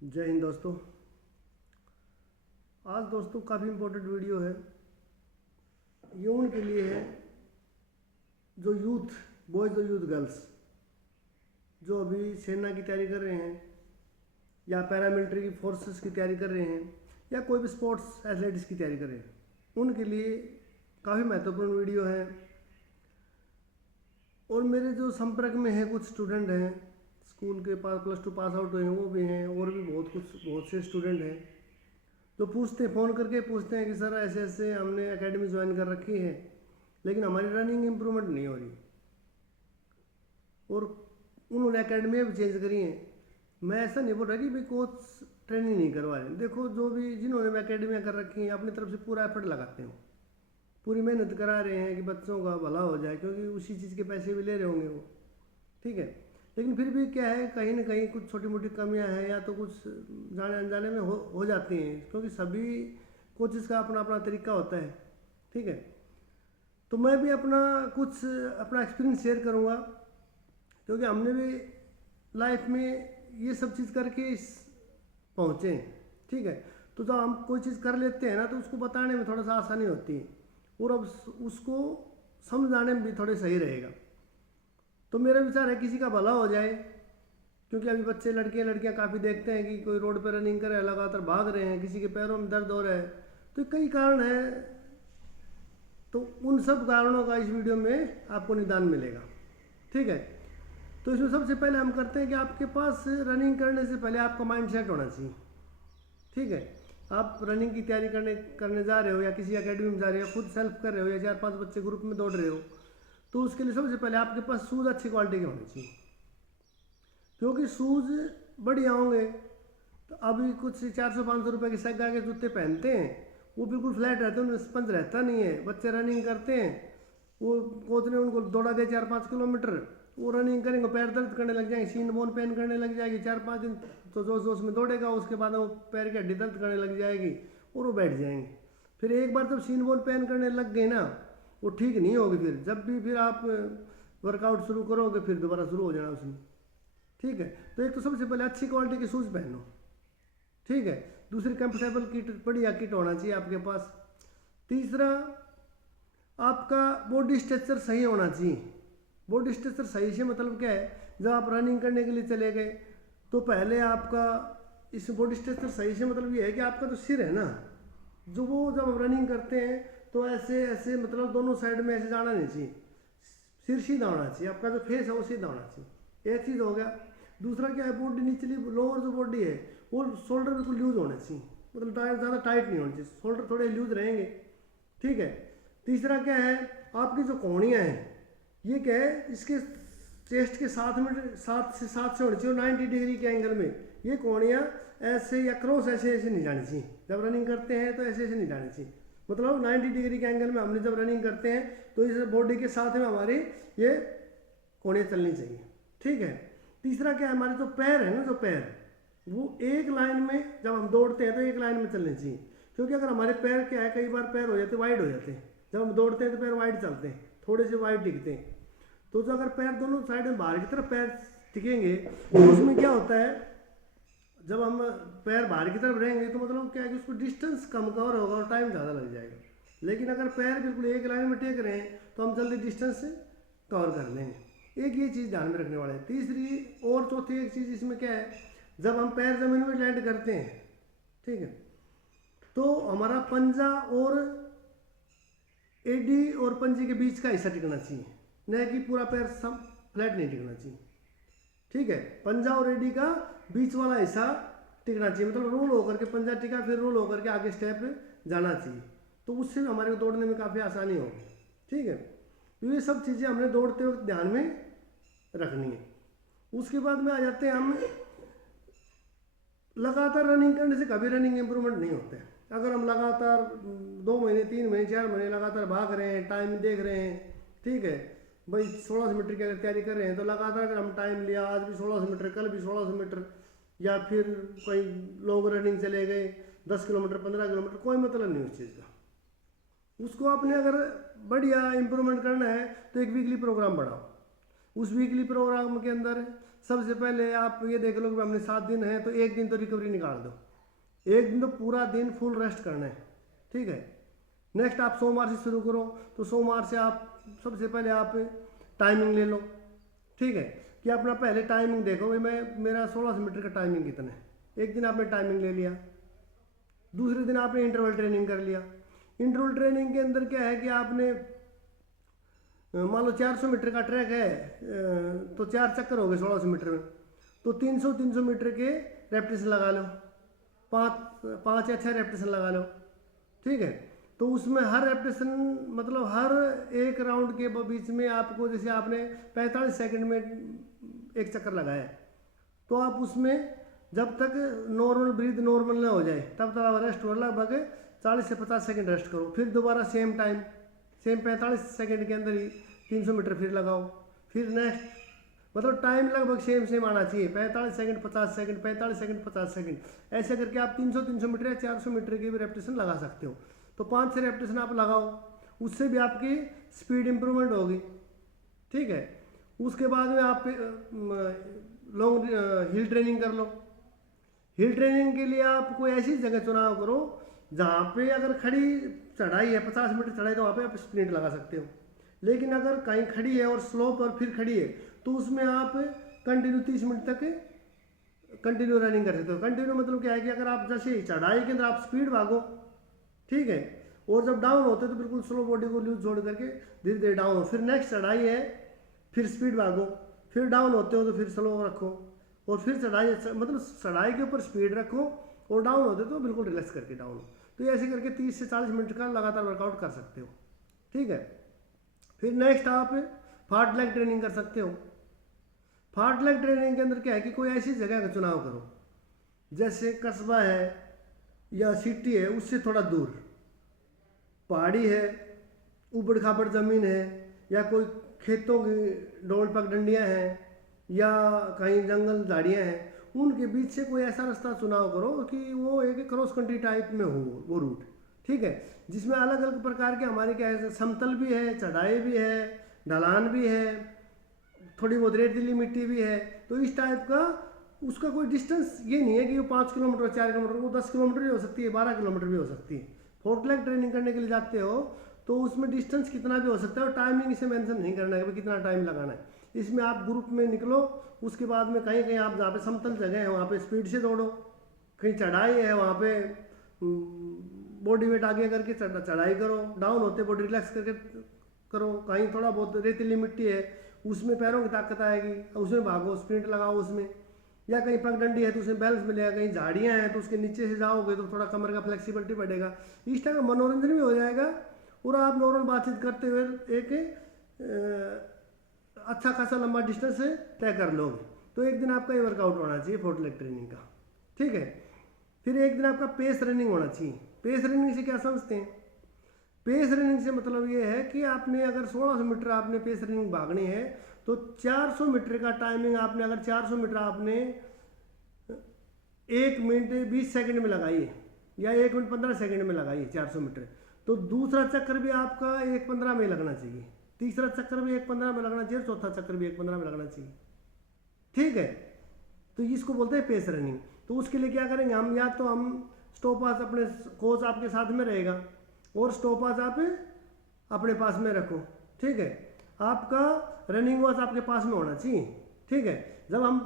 जय हिंद दोस्तों। आज दोस्तों काफ़ी इम्पोर्टेंट वीडियो है। ये उनके लिए है जो यूथ बॉयज़ और यूथ गर्ल्स जो अभी सेना की तैयारी कर रहे हैं या पैरामिलिट्री की फोर्सेस की तैयारी कर रहे हैं या कोई भी स्पोर्ट्स एथलेटिक्स की तैयारी कर रहे हैं, उनके लिए काफ़ी महत्वपूर्ण वीडियो है। और मेरे जो संपर्क में है कुछ स्टूडेंट हैं, स्कूल के पास +2 पास आउट हुए हैं वो भी हैं, और भी बहुत से स्टूडेंट हैं जो पूछते हैं, फ़ोन करके पूछते हैं कि सर ऐसे ऐसे हमने एकेडमी ज्वाइन कर रखी है लेकिन हमारी रनिंग इम्प्रूवमेंट नहीं हो रही, और उन्होंने एकेडमी भी चेंज करी है। मैं ऐसा नहीं बोल रहा कि भाई कोच ट्रेनिंग नहीं करवा रहे। देखो, जो भी जिन्होंने एकेडमियाँ कर रखी हैं अपनी तरफ से पूरा एफर्ट लगाते हो, पूरी मेहनत करा रहे हैं कि बच्चों का भला हो जाए, क्योंकि उसी चीज़ के पैसे भी ले रहे होंगे वो, ठीक है। लेकिन फिर भी क्या है, कहीं ना कहीं कुछ छोटी मोटी कमियां हैं या तो कुछ जाने अनजाने में हो जाती हैं, क्योंकि सभी कोचेस का अपना अपना तरीका होता है, ठीक है। तो मैं भी अपना एक्सपीरियंस शेयर करूंगा, क्योंकि हमने भी लाइफ में ये सब चीज़ करके पहुँचे हैं, ठीक है। तो जब हम कोई चीज़ कर लेते हैं ना तो उसको बताने में थोड़ा सा आसानी होती है, और अब उसको समझाने में भी थोड़े सही रहेगा। तो मेरा विचार है किसी का भला हो जाए, क्योंकि अभी बच्चे लड़कियां काफ़ी देखते हैं कि कोई रोड पर रनिंग करे, लगातार भाग रहे हैं, किसी के पैरों में दर्द हो रहा है, तो कई कारण हैं। तो उन सब कारणों का इस वीडियो में आपको निदान मिलेगा, ठीक है। तो इसमें सबसे पहले हम करते हैं कि आपके पास रनिंग करने से पहले आपका माइंड सेट होना चाहिए, ठीक है। आप रनिंग की तैयारी करने जा रहे हो या किसी एकेडमी में जा रहे हो, खुद सेल्फ कर रहे हो या 4-5 बच्चे ग्रुप में दौड़ रहे हो, तो उसके लिए सबसे पहले आपके पास शूज़ अच्छी क्वालिटी के होने चाहिए, क्योंकि शूज़ बढ़िया होंगे। तो अभी कुछ 400-500 रुपये के सग्गा के जूते पहनते हैं, वो बिल्कुल फ्लैट रहते हैं, उनमें स्पंज रहता नहीं है। बच्चे रनिंग करते हैं, वो कोच ने उनको दौड़ा दिया 4-5 किलोमीटर, वो रनिंग करेंगे, पैर दर्द करने लग जाएंगे, शीन बोन पेन करने लग जाएगी, 4-5 दिन तो जोश जोश में दौड़ेगा, उसके बाद वो पैर की हड्डी दर्द करने लग जाएगी और वो बैठ जाएंगे। फिर एक बार जब शीन बोन पेन करने लग गए ना, वो ठीक नहीं होगी। फिर जब भी फिर आप वर्कआउट शुरू करोगे फिर दोबारा शुरू हो जाना उसमें, ठीक है। तो एक तो सबसे पहले अच्छी क्वालिटी के शूज़ पहनो, ठीक है। दूसरी कंफर्टेबल किट, बढ़िया किट होना चाहिए आपके पास। तीसरा, आपका बॉडी स्ट्रक्चर सही होना चाहिए। बॉडी स्ट्रक्चर सही से मतलब क्या है, जब आप रनिंग करने के लिए चले गए तो पहले आपका इस बॉडी स्ट्रक्चर सही से मतलब ये है कि आपका जो सिर है ना, जो वो जब हम रनिंग करते हैं तो ऐसे ऐसे मतलब दोनों साइड में ऐसे जाना नहीं चाहिए, सिर सीधा होना चाहिए, आपका जो फेस है वो सीधा होना चाहिए, एक चीज़ हो गया। दूसरा क्या है, बॉडी निचली लोअर जो बॉडी है वो शोल्डर बिल्कुल लूज होने चाहिए, मतलब ज़्यादा टाइट नहीं होने चाहिए, शोल्डर थोड़े लूज रहेंगे, ठीक है। तीसरा क्या है, आपकी जो कोहनियाँ हैं ये क्या है, इसके चेस्ट के 7 से होनी चाहिए 90 डिग्री के एंगल में। ये कोहनियाँ ऐसे या क्रॉस ऐसे ऐसे नहीं जानी चाहिए, जब रनिंग करते हैं तो ऐसे ऐसे नहीं जानी चाहिए, मतलब 90 डिग्री के एंगल में हमने जब रनिंग करते हैं तो इस बॉडी के साथ में हमारी ये कोहनियाँ चलनी चाहिए, ठीक है। तीसरा क्या है, हमारे जो पैर है ना, जो पैर वो एक लाइन में जब हम दौड़ते हैं तो एक लाइन में चलने चाहिए, क्योंकि अगर हमारे पैर क्या है, कई बार पैर हो जाते वाइड हो जाते हैं, जब हम दौड़ते हैं तो पैर वाइड चलते हैं, थोड़े से वाइड टिकते हैं। तो जो अगर पैर दोनों साइड में बाहर की तरफ पैर टिकेंगे तो उसमें क्या होता है, जब हम पैर बाहर की तरफ रहेंगे तो मतलब क्या है कि उसको डिस्टेंस कम कवर होगा और टाइम ज़्यादा लग जाएगा। लेकिन अगर पैर बिल्कुल एक लाइन में टेक रहे हैं तो हम जल्दी डिस्टेंस कवर कर लेंगे। एक ये चीज़ ध्यान में रखने वाले हैं। तीसरी और चौथी एक चीज़ इसमें क्या है, जब हम पैर ज़मीन में लैंड करते हैं, ठीक है, तो हमारा पंजा और एडी और पंजे के बीच का हिस्सा टिकना चाहिए, न कि पूरा पैर सब फ्लैट नहीं टिकना चाहिए, ठीक है। पंजा और एडी का बीच वाला हिस्सा टिकना चाहिए, मतलब रोल होकर के पंजा टिका फिर रोल होकर के आगे स्टेप जाना चाहिए, तो उससे हमारे को दौड़ने में काफ़ी आसानी होगी, ठीक है। तो ये सब चीज़ें हमने दौड़ते वक्त ध्यान में रखनी है। उसके बाद में आ जाते हैं हम, लगातार रनिंग करने से कभी रनिंग इम्प्रूवमेंट नहीं होता है। अगर हम लगातार 2 महीने 3 महीने 4 महीने लगातार भाग रहे हैं, टाइम देख रहे हैं, ठीक है भाई, 1600 मीटर की अगर तैयारी कर रहे हैं तो लगातार अगर हम टाइम लिया, आज भी 1600 मीटर, कल भी 1600 मीटर, या फिर कोई लॉन्ग रनिंग चले गए 10 किलोमीटर 15 किलोमीटर, कोई मतलब नहीं उस चीज़ का। उसको आपने अगर बढ़िया इम्प्रूवमेंट करना है तो एक वीकली प्रोग्राम बनाओ, उस वीकली प्रोग्राम के अंदर सबसे पहले आप ये देख लो कि हमने 7 दिन है तो एक दिन तो रिकवरी निकाल दो, एक दिन तो पूरा दिन फुल रेस्ट करना है, ठीक है। नेक्स्ट आप सोमवार से शुरू करो, तो सोमवार से आप सबसे पहले आप टाइमिंग ले लो, ठीक है, कि अपना पहले टाइमिंग देखो भाई मेरा 1600 मीटर का टाइमिंग कितना है, एक दिन आपने टाइमिंग ले लिया। दूसरे दिन आपने इंटरवल ट्रेनिंग कर लिया। इंटरवल ट्रेनिंग के अंदर क्या है कि आपने मान लो 400 मीटर का ट्रैक है तो 4 चक्कर हो गए 1600 मीटर में, तो 300 मीटर के रेपिटेशन लगा लो, 5 या 6 रेपिटेशन लगा लो, ठीक है। तो उसमें हर रेपिटेशन मतलब हर एक राउंड के बीच में आपको, जैसे आपने 45 सेकंड में एक चक्कर लगाया तो आप उसमें जब तक नॉर्मल ब्रीथ नॉर्मल ना हो जाए तब तक आप रेस्ट करो, लगभग 40 से 50 सेकंड रेस्ट करो। फिर दोबारा सेम टाइम, सेम 45 सेकंड के अंदर ही 300 मीटर फिर लगाओ। फिर नेक्स्ट मतलब टाइम लगभग सेम आना चाहिए, 45 सेकंड 50 सेकंड 45 सेकंड 50 सेकंड, ऐसे करके आप 300 मीटर या 400 मीटर की भी रेपिटेशन लगा सकते हो। तो 5-6 रेपिटेशन आप लगाओ, उससे भी आपकी स्पीड इंप्रूवमेंट होगी, ठीक है। उसके बाद में आप लॉन्ग हिल ट्रेनिंग कर लो। हिल ट्रेनिंग के लिए आप कोई ऐसी जगह चुनाव करो जहाँ पे अगर खड़ी चढ़ाई है, 50 मीटर चढ़ाई, तो वहाँ पे आप स्प्रिंट लगा सकते हो। लेकिन अगर कहीं खड़ी है और स्लोप और फिर खड़ी है तो उसमें आप कंटिन्यू 30 मिनट तक कंटिन्यू रनिंग कर सकते हो। कंटिन्यू मतलब क्या है कि अगर आप जैसे चढ़ाई के अंदर आप स्पीड भागो, ठीक है, और जब डाउन होते तो बिल्कुल स्लो बॉडी को लूज छोड़ करके धीरे धीरे डाउन हो, फिर नेक्स्ट चढ़ाई है फिर स्पीड भागो, फिर डाउन होते हो तो फिर स्लो रखो, और फिर चढ़ाई मतलब चढ़ाई के ऊपर स्पीड रखो और डाउन होते तो बिल्कुल रिलैक्स करके डाउन हो। तो ऐसे करके 30 से 40 मिनट का लगातार वर्कआउट कर सकते हो, ठीक है। फिर नेक्स्ट आप फार्ट लेग ट्रेनिंग कर सकते हो। फार्ट लेग ट्रेनिंग के अंदर क्या है कि कोई ऐसी जगह का चुनाव करो जैसे कस्बा है या सिटी है, उससे थोड़ा दूर पहाड़ी है, ऊबड़ खाबड़ ज़मीन है, या कोई खेतों की डोल पगडंडियाँ हैं, या कहीं जंगल झाड़ियाँ हैं, उनके बीच से कोई ऐसा रास्ता चुनाव करो कि वो एक क्रॉस कंट्री टाइप में हो वो रूट, ठीक है, जिसमें अलग अलग प्रकार के हमारे क्या है, समतल भी है, चढ़ाई भी है, ढलान भी है, थोड़ी बहुत रेतीली मिट्टी भी है। तो इस टाइप का उसका कोई डिस्टेंस ये नहीं है कि वो 5 किलोमीटर 4 किलोमीटर, वो 10 किलोमीटर भी हो सकती है, 12 किलोमीटर भी हो सकती है। फोर्ट लेग ट्रेनिंग करने के लिए जाते हो तो उसमें डिस्टेंस कितना भी हो सकता है, और टाइमिंग इसे मेंशन नहीं करना है कि कितना टाइम लगाना है। इसमें आप ग्रुप में निकलो, उसके बाद में कहीं कहीं आप जहाँ पे समतल जगह है वहाँ पे स्पीड से दौड़ो, कहीं चढ़ाई है वहाँ पे बॉडी वेट आगे करके चढ़ाई करो, डाउन होते बॉडी रिलैक्स करके करो। कहीं थोड़ा बहुत रेतीली मिट्टी है उसमें पैरों की ताकत आएगी, उसमें भागो, स्प्रिंट लगाओ उसमें, या कहीं पगडंडी है तो उसमें बैलेंस मिलेगा, कहीं झाड़ियाँ हैं तो उसके नीचे से जाओगे तो थोड़ा कमर का फ्लेक्सिबिलिटी बढ़ेगा। इस टाइप का मनोरंजन भी हो जाएगा और आप नॉर्मल बातचीत करते हुए एक अच्छा खासा लंबा डिस्टेंस तय कर लोगे। तो एक दिन आपका ये वर्कआउट होना चाहिए फोर्ट लेग ट्रेनिंग का, ठीक है। फिर एक दिन आपका पेस रनिंग होना चाहिए। पेस रनिंग से क्या समझते हैं? पेस रनिंग से मतलब ये है कि आपने अगर 1600 मीटर आपने पेस रनिंग भागनी है तो 400 मीटर का टाइमिंग आपने, अगर 400 मीटर आपने 1 मिनट 20 सेकंड में लगाई है या 1 मिनट 15 सेकंड में लगाई है 400 मीटर, तो दूसरा चक्कर भी आपका 1:15 में लगना चाहिए, तीसरा चक्कर भी 1:15 में लगना चाहिए, चौथा चक्कर भी 1:15 में लगना चाहिए, ठीक है। तो इसको बोलते हैं पेस रनिंग। तो उसके लिए क्या करेंगे हम, या तो हम स्टॉपवॉच, अपने कोच आपके साथ में रहेगा और स्टॉपवॉच आप अपने पास में रखो, ठीक है। आपका रनिंग वॉच आपके पास में होना चाहिए, ठीक है। जब हम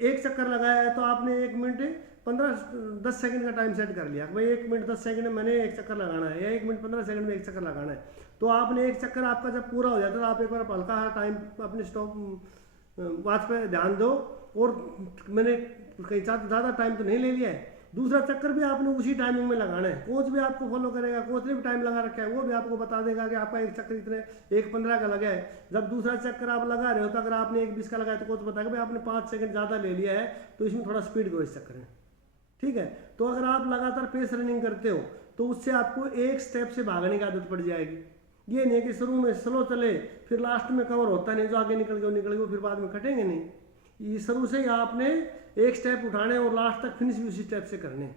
एक चक्कर लगाया है तो आपने 1 मिनट 10 सेकंड का टाइम सेट कर लिया, भाई 1 मिनट 10 सेकंड में मैंने एक चक्कर लगाना है, या 1 मिनट 15 सेकंड में एक चक्कर लगाना है। तो आपने एक चक्कर आपका जब पूरा हो जाता है तो आप एक बार हल्का टाइम अपने स्टॉप वॉच पे ध्यान दो, और मैंने कहीं ज़्यादा टाइम तो नहीं ले लिया है, दूसरा चक्कर भी आपने उसी टाइमिंग में लगाना है। कोच भी आपको फॉलो करेगा, कोच ने भी टाइम लगा रखा है, वो भी आपको बता देगा कि आपका एक चक्कर इतने 1:15 का लगा है। जब दूसरा चक्कर आप लगा रहे हो तो अगर आपने 1:20 का लगाया तो कोच बताएगा भाई आपने 5 सेकंड ज़्यादा ले लिया है, तो इसमें थोड़ा स्पीड करो इस चक्कर में, ठीक है। तो अगर आप लगातार पेस रनिंग करते हो तो उससे आपको एक स्टेप से भागने की आदत पड़ जाएगी। ये नहीं है कि शुरू में स्लो चले फिर लास्ट में कवर होता नहीं, जो आगे निकल गए फिर बाद में कटेंगे नहीं। ये शुरू से ही आपने एक स्टेप उठाने और लास्ट तक फिनिश भी उसी स्टेप से करने।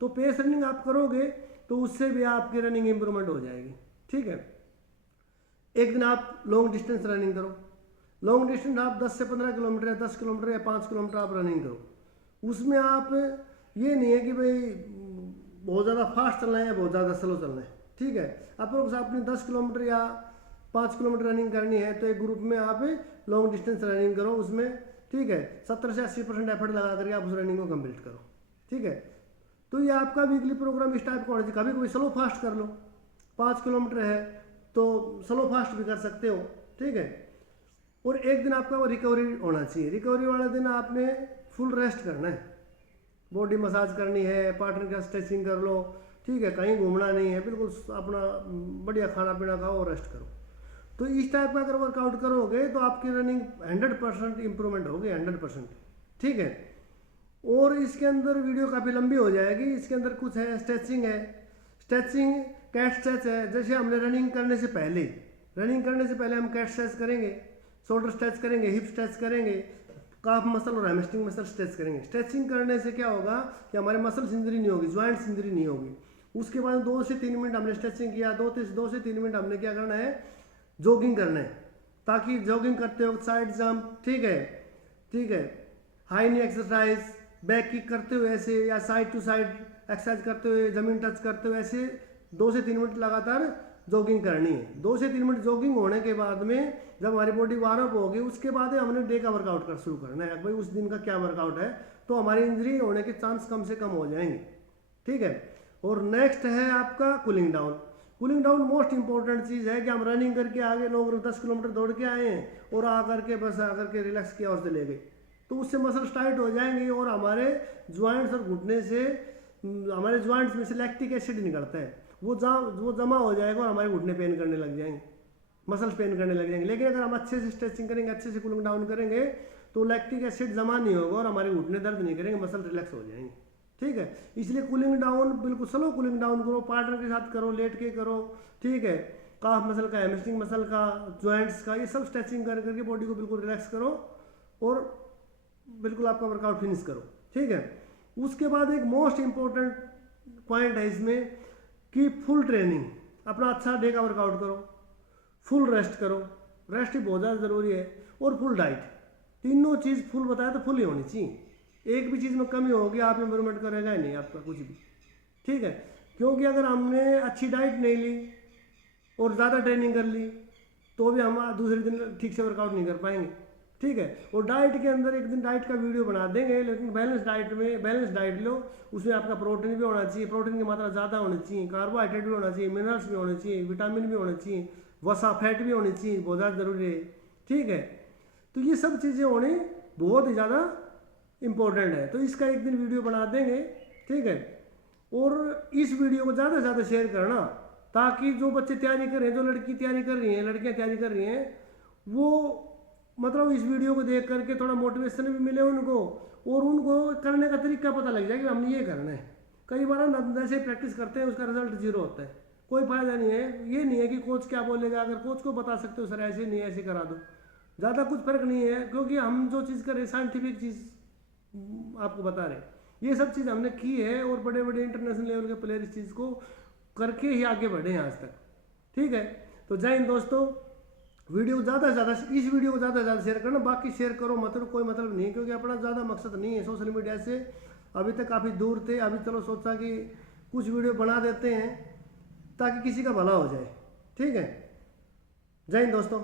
तो पेस रनिंग आप करोगे तो उससे भी आपकी रनिंग इंप्रूवमेंट हो जाएगी, ठीक है। एक दिन आप लॉन्ग डिस्टेंस रनिंग करो, लॉन्ग डिस्टेंस आप 10 से 15 किलोमीटर या 10 किलोमीटर या 5 किलोमीटर आप रनिंग करो। उसमें आप ये नहीं है कि भाई बहुत ज़्यादा फास्ट चलना है या बहुत ज़्यादा स्लो चलना है, ठीक है। आपको अपनी 10 किलोमीटर या 5 किलोमीटर रनिंग करनी है तो एक ग्रुप में आप लॉन्ग डिस्टेंस रनिंग करो उसमें, ठीक है। 70 से 80% एफर्ट लगा करके आप उस रनिंग को कंप्लीट करो, ठीक है। तो ये आपका वीकली प्रोग्राम इस टाइप का होना चाहिए। कभी कभी स्लो फास्ट कर लो, 5 किलोमीटर है तो स्लो फास्ट भी कर सकते हो, ठीक है। और एक दिन आपका वो रिकवरी होना चाहिए। रिकवरी वाला दिन आपने फुल रेस्ट करना है, बॉडी मसाज करनी है, पार्टनर का स्ट्रेचिंग कर लो, ठीक है। कहीं घूमना नहीं है, बिल्कुल अपना बढ़िया खाना पीना खाओ और रेस्ट करो। तो इस टाइप का अगर वर्कआउट करोगे तो आपकी रनिंग 100% इंप्रूवमेंट होगी, 100%, ठीक है। और इसके अंदर वीडियो काफ़ी लंबी हो जाएगी। इसके अंदर कुछ है, स्ट्रेचिंग है, स्ट्रेचिंग कैट स्ट्रेच है। जैसे हमने रनिंग करने से पहले हम कैट स्ट्रेच करेंगे, शोल्डर स्ट्रेच करेंगे, हिप स्ट्रेच करेंगे, काफ मसल और हैमस्ट्रिंग मसल स्ट्रेच करेंगे। स्ट्रेचिंग करने से क्या होगा कि हमारे मसल्स इंजरी नहीं होगी, ज्वाइंट्स इंजरी नहीं होगी। उसके बाद 2 से 3 मिनट हमने स्ट्रेचिंग किया, 2 से 3 मिनट हमने क्या करना है, जॉगिंग करना है, ताकि जॉगिंग करते वक्त साइड जंप, ठीक है, हाई नी एक्सरसाइज, बैक किक करते हुए ऐसे, या साइड टू साइड एक्सरसाइज करते हुए, जमीन टच करते हुए ऐसे 2 से 3 मिनट लगातार जॉगिंग करनी है। 2 से 3 मिनट जॉगिंग होने के बाद में जब हमारी बॉडी वार्म अप होगी उसके बाद हमने डे का वर्कआउट कर शुरू करना है। भाई उस दिन का क्या वर्कआउट है, तो हमारी इंजरी होने के चांस कम से कम हो जाएंगे, ठीक है। और नेक्स्ट है आपका cooling down. Cooling down most important चीज़ है कि हम रनिंग करके आगे लोग 10 किलोमीटर दौड़ के आए हैं और आकर के बस आकर के रिलैक्स किया और चले गए, तो उससे मसल्स टाइट हो जाएंगे और हमारे ज्वाइंट्स और घुटने से, हमारे ज्वाइंट्स में से लैक्टिक एसिड निकलता है, वो जमा हो जाएगा और हमारे घुटने पेन करने लग जाएंगे, मसल्स पेन करने लग जाएंगे। लेकिन अगर हम अच्छे से स्ट्रेचिंग करेंगे, अच्छे से कूलिंग डाउन करेंगे तो लैक्टिक एसिड जमा नहीं होगा और हमारे घुटने दर्द नहीं करेंगे, मसल रिलैक्स हो जाएंगे, ठीक है। इसलिए कूलिंग डाउन बिल्कुल स्लो कूलिंग डाउन करो, पार्टनर के साथ करो, लेट के करो, ठीक है। काफ मसल का, हैमस्ट्रिंग मसल का, ज्वाइंट्स का, ये सब स्ट्रेचिंग कर करके बॉडी को बिल्कुल रिलैक्स करो और बिल्कुल आपका वर्कआउट फिनिश करो, ठीक है। उसके बाद एक मोस्ट इंपॉर्टेंट पॉइंट है इसमें कि फुल ट्रेनिंग, अपना अच्छा डे का वर्कआउट करो, फुल रेस्ट करो, रेस्ट ही बहुत ज़्यादा ज़रूरी है, और फुल डाइट। तीनों चीज़ फुल बताया तो फुल ही होनी चाहिए। एक भी चीज़ में कमी होगी आप इम्प्रूवमेंट करेगा ही नहीं आपका कुछ भी, ठीक है। क्योंकि अगर हमने अच्छी डाइट नहीं ली और ज़्यादा ट्रेनिंग कर ली तो भी हम दूसरे दिन ठीक से वर्कआउट नहीं कर पाएंगे, ठीक है। और डाइट के अंदर एक दिन डाइट का वीडियो बना देंगे, लेकिन बैलेंस डाइट लो, उसमें आपका प्रोटीन भी होना चाहिए, प्रोटीन की मात्रा ज़्यादा होनी चाहिए, कार्बोहाइड्रेट भी होना चाहिए, मिनरल्स भी होने चाहिए, विटामिन भी होने चाहिए, वसा फैट भी होनी चाहिए, बहुत ज़्यादा ज़रूरी है, ठीक है। तो ये सब चीज़ें होनी बहुत ही ज़्यादा इम्पोर्टेंट है। तो इसका एक दिन वीडियो बना देंगे, ठीक है। और इस वीडियो को ज़्यादा से ज़्यादा शेयर करना, ताकि जो बच्चे तैयारी कर रहे हैं, जो लड़की तैयारी कर रही हैं, लड़कियां तैयारी कर रही हैं, वो मतलब इस वीडियो को देख करके थोड़ा मोटिवेशन भी मिले उनको, और उनको करने का तरीका पता लग जाए कि हमने ये करना है। कई बार हम ऐसे प्रैक्टिस करते हैं, उसका रिजल्ट जीरो होता है, कोई फायदा नहीं है। ये नहीं है कि कोच क्या बोलेगा, अगर कोच को बता सकते हो सर ऐसे नहीं ऐसे करा दो, ज़्यादा कुछ फर्क नहीं है, क्योंकि हम जो चीज़ कर रहे हैं साइंटिफिक चीज़ आपको बता रहे हैं। ये सब चीज़ हमने की है और बड़े बड़े इंटरनेशनल लेवल के प्लेयर इस चीज़ को करके ही आगे बढ़े हैं आज तक, ठीक है। तो जय हिंद दोस्तों, वीडियो ज़्यादा से ज़्यादा, इस वीडियो को ज़्यादा से ज़्यादा शेयर करना, बाकी शेयर करो मतलब कोई मतलब नहीं है, क्योंकि अपना ज़्यादा मकसद नहीं है सोशल मीडिया से। अभी तक काफ़ी दूर थे, अभी चलो सोचा कि कुछ वीडियो बना देते हैं ताकि किसी का भला हो जाए, ठीक है। जय हिंद दोस्तों।